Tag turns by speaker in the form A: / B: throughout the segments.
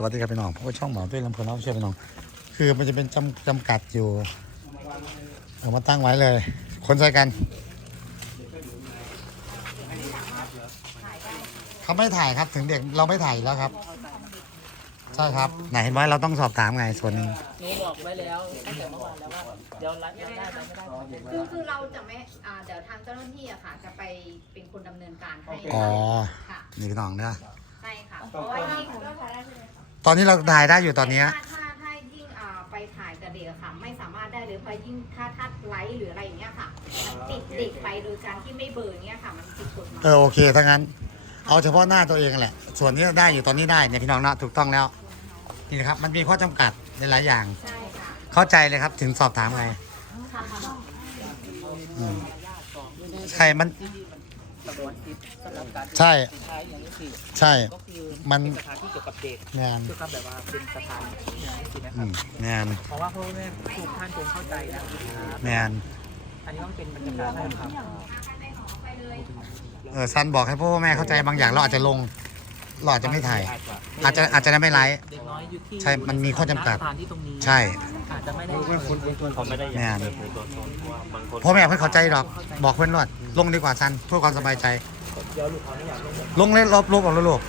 A: สวัสดีครับพี่น้องเพราะว่าช่องหมอด้วยลำเพลินเอาเชื่อพี่น้อง คือมันจะเป็นจำจำกัดอยู่เอามาตั้งไว้เลย คนใส่กันเขาไม่ถ่ายครับถึงเด็กเราไม่ถ่ายอยู่แล้วครับ ใช่ครับ ไหนเห็นไหมเราต้องสอบถามไงส่วนหนึ่ง
B: หนูบอกไว้แล้วตั้งแต่เมื่อวานแล้วว่าเดี๋ยวรัดได้ไหมไม่ได้ขอเดี๋ยว
C: คือคือเราจะไม่อ่าเดี๋ยวทางเจ้าหน้าที่อะค่ะ จะไปเป็นคนดำเนินการให้
A: อ๋อ
C: ค่ะ
A: นี่พี่น้องเนี่ย
C: ใช่ค่ะเพราะว่ายิ่ง
A: ตอนนี้เราถ่ายได้อยู่ตอนเนี้ย
C: ถ้าถ้าถ้ายิ่งอ่าไปถ่ายกับเด็กอะค่ะ ไม่สามารถได้เลยเพราะยิ่งถ้าถ้าไลฟ์หรืออะไรอย่างเงี้ยค่ะมันติดเด็กไปโดยการที่ไม่เบอร์เงี้ยค่ะ มันผิดกฎหมาย
A: เออโอเคถ้างั้น เอาเฉพาะหน้าตัวเองแหละ ส่วนที่ได้อยู่ตอนนี้ได้เนี่ยพี่น้องนะถูกต้องแล้วนี่นะครับมันมีข้อจำกัดในหลายอย่าง
C: ใช่ค่ะ
A: เข้าใจเลยครับถึงสอบถามไง
C: ค่ะ
A: อืมใช่มัน
B: สำนวนคิดสำหรับการ
A: ใช่
B: สุดท้ายอย่างนี้คือ
A: ใช่
B: ก็คือ
A: มัน
B: เป็นสถานที่เกี่ยวกับเด็ก
A: งาน
B: คือครับแบบว่าเป็นสถานที่สินะค
A: อื
B: รับ
A: มงาน
B: เพราะว่าพ่อแม่ทุกท่านคงเข้าใจนะครับ
A: งาน
B: อันนี้ต้องเป็นบรรยากาศนะครับ
A: เออซันบอกให้พ่อแม่เข้าใจบางอย่างเราอาจจะลงเราอาจจะไม่ถ่าย อาจจะอาจจะได้ไม่ไลฟ์
B: เด็กน้อยอยู่ที่
A: ใช่มันมีข้อจำกัด
B: สถานที่ตรงนี้
A: ใช่
B: อาจจะไม่ได้
D: เขาไม่ได้อยาก
A: งาน
D: เปิดเผยตัวตนเพราะว่าบางคน
A: พ่อแม่เพื่อนเข้าใจหรอกบอกเพื่อนรอดลงดีกว่าซันเพื่อความสบายใจ
B: เดี๋ยวลูกเขาไม่อยากลงแบบ
A: ลงเลยลบลบออกเลยลูก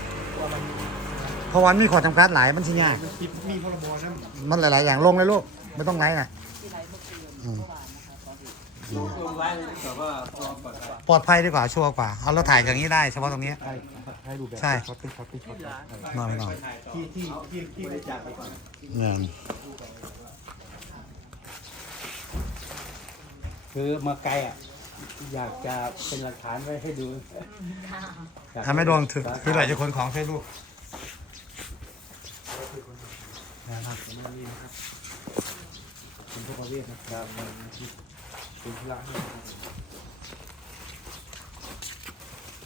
A: เพราะวันมีข้อจำกัดหลายมันชิ้นยากมันหลายๆอย่างลงเลยลูกไม่ต้องไลฟ์นะอืมอืมปลอดภัยดีกว่าชัวร์กว่าเอาเราถ่ายอย่างนี้ได้เฉพาะตรงนี้
D: ให้ดูแบบ
A: ใช่
D: ช็อตเป็นช็อตเป็นช็อต
A: นอนไม่นอน
D: ที่ที่ที่ที่บริจาคไปก่อน
A: งาน
D: คือมาไกลอะ อยากจะเป็นหลักฐานไว้ให้ดู
C: ค่ะ
A: ทำให้ดวงถือคือหลายจะคนของเฟซบุ๊กนะครับ
D: เป็นพวกประเวศนะครับเป็นธุระ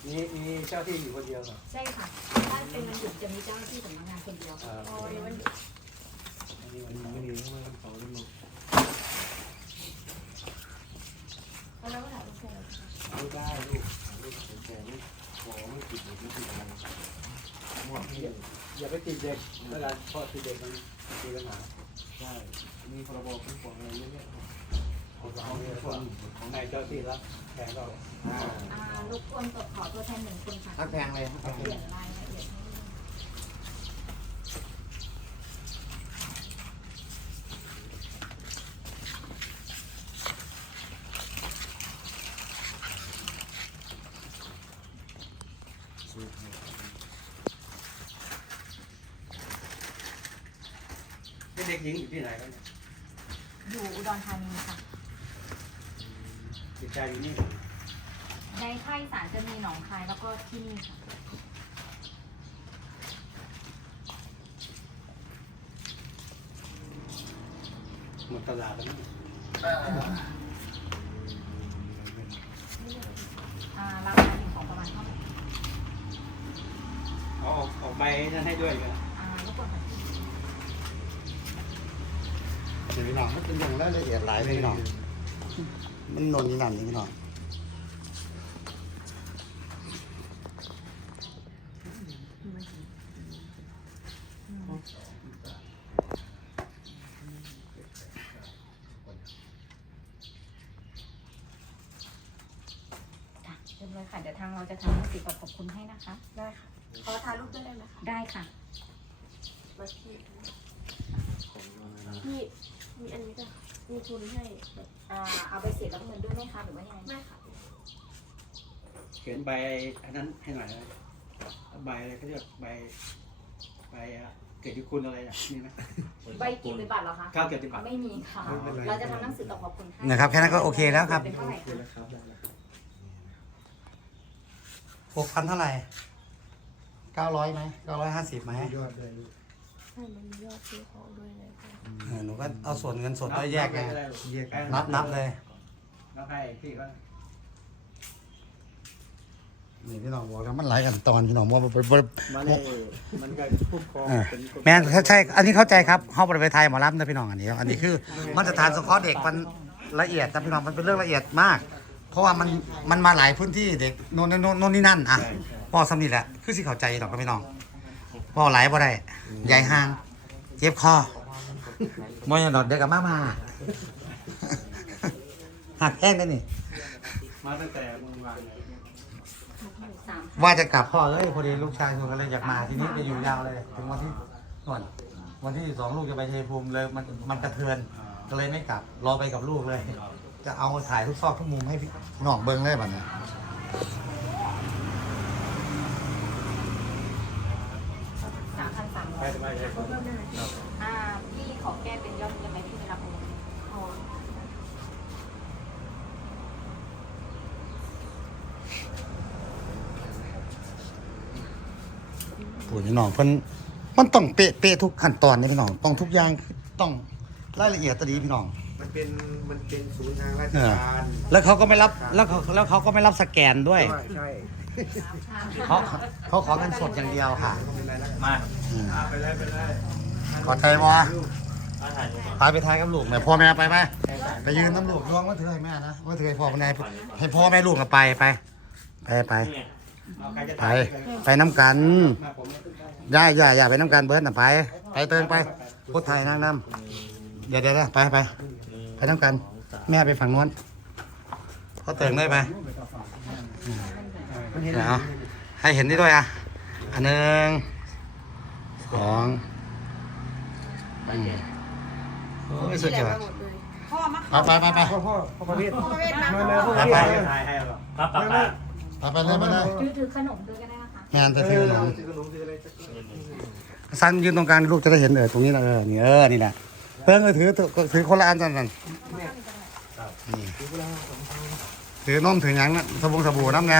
D: นี่มีเจ้าที่อยู่คนเดียวเหรอ
C: ใช่ค่ะถ้าเป็นวันหยุดจะมีเจ้าหน้าที่สำนักงานคนเดียว
D: อ่า
C: พอในวันหยุด
D: อันนี้มันไม่มีเพราะว่าเขาเล่นมุก
C: แล้วก็ถ่ายรูปเสร็จ
D: ไม่ได้ลูกลูกแต่ไม่ขอไม่ติดเด็กไม่ติดอะไรหมดที่อย่าไปติดเด็กเวลาเพราะติดเด็กมันมีปัญหาใช่ มีพรบคุ้มครองอะไรเยอะแยะของเราเนี่ยส่วนของนายเจ้าที่รับแทนเราอ่า
C: อ่ารบกวนขอตัวแทนหนึ่งคนค่ะ
A: ทักแพงเลยทับ
C: เปลี่ยนราย ละเอียดให้
D: เด็กหญิงอยู่ที่ไหนครับเนี่ย
C: อยู่อุดรธานีค่ะ
D: ติดใจอยู่นี่
C: ในภาคอีสานจะมีหนองคายแล้วก็ที่นี่ค่ะ
D: หมดตลาดแล้วมั้ง
C: อ่าราคาอยู่ของประมาณเท่าไหร่
D: เอาออกออกใบนั้นให้ด้วยกัน
C: อ่ารบกวนค่ะ
A: เดี๋ยวพี่น้องมันเป็นอย่างรายละเอียดหลายเลยพี่น้องมันนนนี่นั่นนี่พี่น้อง
C: ค่ะเรียบร้อยค่ะเดี๋ยวทางเราจะทำหนังสือขอบคุณให้นะคะ
E: ได้ค่ะ ขอถ่ายรูปด้วยได้ไหมคะ
C: ได้ค่ะ
E: มาที่มีมีอันนี้ด้วยค่ะมีทุนให้แบบ
C: อ่าเอาไปเสร็จรับเงินด้วยไหมคะหรือว่ายังไง
E: ไม่ค่ะ
D: เขียนใบอันนั้นให้หน่อยนะใบอะไรเขาเรียกใบใบอะเกียรติคุณอะไรอะมีไหม
C: ใบกินหรือบัตรเหรอคะ
D: ข้าวเกียรติบัตร
C: ไม่มีค่ะ เราจะทำหนังสือตอบขอบคุณให้
A: นะครับแค่นั้นก็โอเคแล้วครับ
C: เป็นเท่าไหร่คะ
A: หกพันเท่าไหร่ เก้าร้อยไหมเก้าร้อยห้าสิบไหม
E: ให้มันมียอดซื้อของด้วยเลยค่ะ
A: เออหนูก็เอาส่วนเงินสดได้แยกไง
D: แยก
A: นับนับเลย
D: นับให้พี่ก็
A: นี่พี่น้องบอกแล้วมันหลายขั้นตอนพี่น้องว่ามันเป็น
D: มันเลยมันก็คุ้มครอง
A: อ่า
D: เป็นกฎ
A: แม่นใช่อันนี้เข้าใจครับเข้าไปไทยหมอลำนะพี่น้องอันนี้ อันนี้คือมาตรฐานสงเคราะห์เด็กมันละเอียดนะพี่น้องมันเป็นเรื่องละเอียดมาก เพราะว่ามันมันมาหลายพื้นที่เด็กโน่นโน่นโน่นนี่นั่นอะ พอสำนีแหละ คือสิเข้าใจหรอกครับพี่น้องเว่าไหลบ่ได้ใหญ่ห่าง เจ็บคอมอยดอดเด็กกับมามาหักแห้งได้นี่
D: มาตั้งแต่เมื่อวาน
A: ว่าจะกลับพ่อเลยพอดีลูกชายชวนกันเลยอยากมาทีนี้จะอยู่ยาวเลยถึงวันที่ก่อนวันที่สองลูกจะไปชัยภูมิเลยมันมันกระเทือนก็เลยไม่กลับรอไปกับลูกเลย จะเอาถ่ายทุกซอกทุกมุมให้พี่น้องเบิ้งเลยบัดเนี้ย
C: สามพันสามร้อ
D: ไป
C: ย
D: ไปไป
C: อ่าพี่ขอแก้เป็นยอดเงินไหมพี่ไม่รับเงินอ๋อ
A: ปู่พี่น้องเพิ่นมันต้องเป๊ะเป๊ะทุกขั้นตอนนี่พี่น้องต้องทุกอย่างต้องรายละเอียดตวดีพี่น้อง
D: มันเป็นมันเป็นศูนย์ทางราช
A: เออ
D: การ
A: แล้วเขาก็ไม่รับแล้วเขาแล้วเขาก็ไม่รับสแกนด้วย
D: ใช่
A: เขาเขาขอเงินสดอย่างเดียวค่ะ
B: มา
A: อืม
D: ไปเลยไปเลย
A: ขอไทยมา
B: มาถ่ายรูปก่อน
A: ไปไปไทยกับลูกแม่พ่อแม่ไปไหมไปยืนน้ำลูกร้องว่าเธอให้แม่นะว่าเธอให้พ่อเป็นไงให้พ่อแม่ลูกกันไปไปไปไป
B: นี่ไง
D: เอาใครจะ
A: ไป
D: ถ่าย
A: ไปน้ำกัน
D: มาผม
A: ย่าย่าอย่าไปน้ำกันเบิร์ดน่ะไปไปเติงไปพูดไทยนั่งน้ำเดี๋ยวเดี๋ยวเดี๋ยวไปไปไปน้ำกัน แม่ไปฝั่งนู้นเขาเติงได้ไหม เดี๋ยวให้เห็นนี่ด้วยอะ อันหนึ่งสองอืมโอ้ยสุดยอดไปไปไปไป
D: พ่อพ่อพ่อประเวศมาเลย
A: ไปไป
D: ถ่ายให้หรอ
B: ปั๊บปั๊บปั๊บ
A: ไปไปเลยไปเลย
C: ถือถือขนมด้วยก็ได้นะคะ
A: แมนจะฟิวหนอง
D: ซื้อขนมซื้ออะไร
A: สั้นยืนตรงกลางลูกจะได้เห็นเออตรงนี้นะเออนี่เออนี่แหละเพิ่งเออถือถือถือคนละอันกันนั่นนี่ถือนมถือหยังนะสบู่สบู่น้ำไง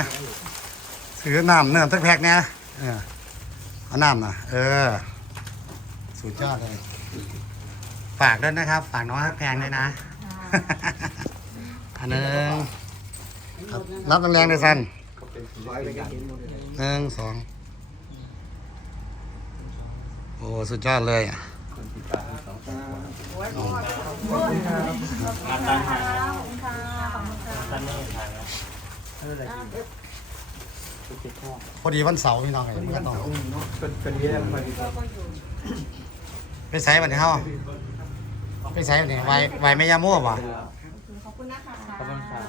A: ถือน้ำเนื้อตักแพกเนี่ยเออเอาน้ำนะเออ สุดยอดเลย ฝากด้วยนะครับ ฝากน้องฮักแพงด้วยนะอันหนึ่งครับรับแรงๆเลยสั้น
D: ร้อยไปกันเห็นหมดเลย
A: หนึ่งสองโอ้สุดยอดเลยอะ
B: มาตั้งถ่ายตั้ งนี่ถ่ายแล้ว
A: พอดีวันเสาร์พี่น้องไงเพื่อนน้อง
D: เป็นเป็นนี้แล้วมัน
A: ไปใส่วันนี้เฮาไปใส่วันนี้ไวไวไม่ยาโม่ป่ะ
C: ขอบคุณนะคะ
B: ขอบคุณครับ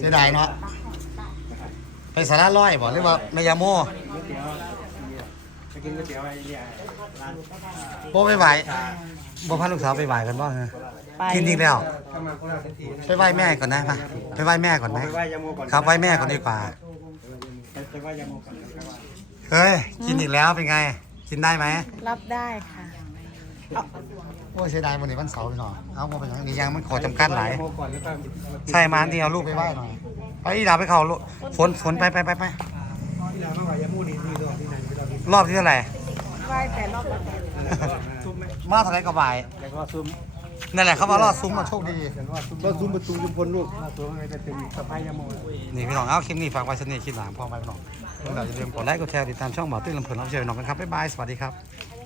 A: เสียดายเนาะไปสาระร้อยบ่หรือว่าไม่ยาโม่
D: ก๋วยเตี๋ยวไปกินก๋วยเตี๋ยวไอ้เนี่ยร้าน
A: โบ่ไปไหวบ่พาลูกสาวไปไหวกันบ่ฮะกินอีกแล้ว
D: ถ้ามาโคราชทันที
A: ไปไหว้แม่ก่อนนะไปไปไหว้แม่ก่อนไหม
D: ไปไหว้ยาโมก่อน
A: ครับไหว้แม่ก่อนดีกว่า
D: ไปไหว้ยาโมก่อนนะครับ
A: เฮ้ย กินอีกแล้วเป็นไง กินได้ไหม
E: รับได้ค่ะ
A: โอ้ยเสียดายวันนี้วันเสาร์พี่น้องเอาบ่ไปอย่างนี้ยังมันขอจำกัดหลาย
D: ยาโมก่อนแล้วก็
A: ใช่มาอันเดียวลูกไปไหว้หน่อยไปอีดาไปเขาลูกฝนฝนไปไปไปไป
D: ที่เราเมื่อวานยาโมดีที่ตัวที่ไหนที่เราที่
A: รอบที่เท่าไหร่
E: ไหว้แต่รอบละแต่
D: ซุ้มไหม
A: มาเท่าไหร่ก็บ่าย
D: แล้วก็ซุ้ม
A: นั่นแหละเขามารอดซุ้มมาโชคดี
D: เห็นว่าซุ้มก็ซุ้มประตูชุมพลลูกซุ้มอะไรจะเป็นสะพายยาโม
A: นี่พี่น้องเอาคลิปนี้ฝากไว้สนิทคลิปหลังพอไปพี่น้องพวกเราอย่าลืมกดไลค์กดแชร์ติดตามช่องหมอตื้นลำเพลินรับเชิญน้องกันครับบ๊ายบายสวัสดีครับ
C: ส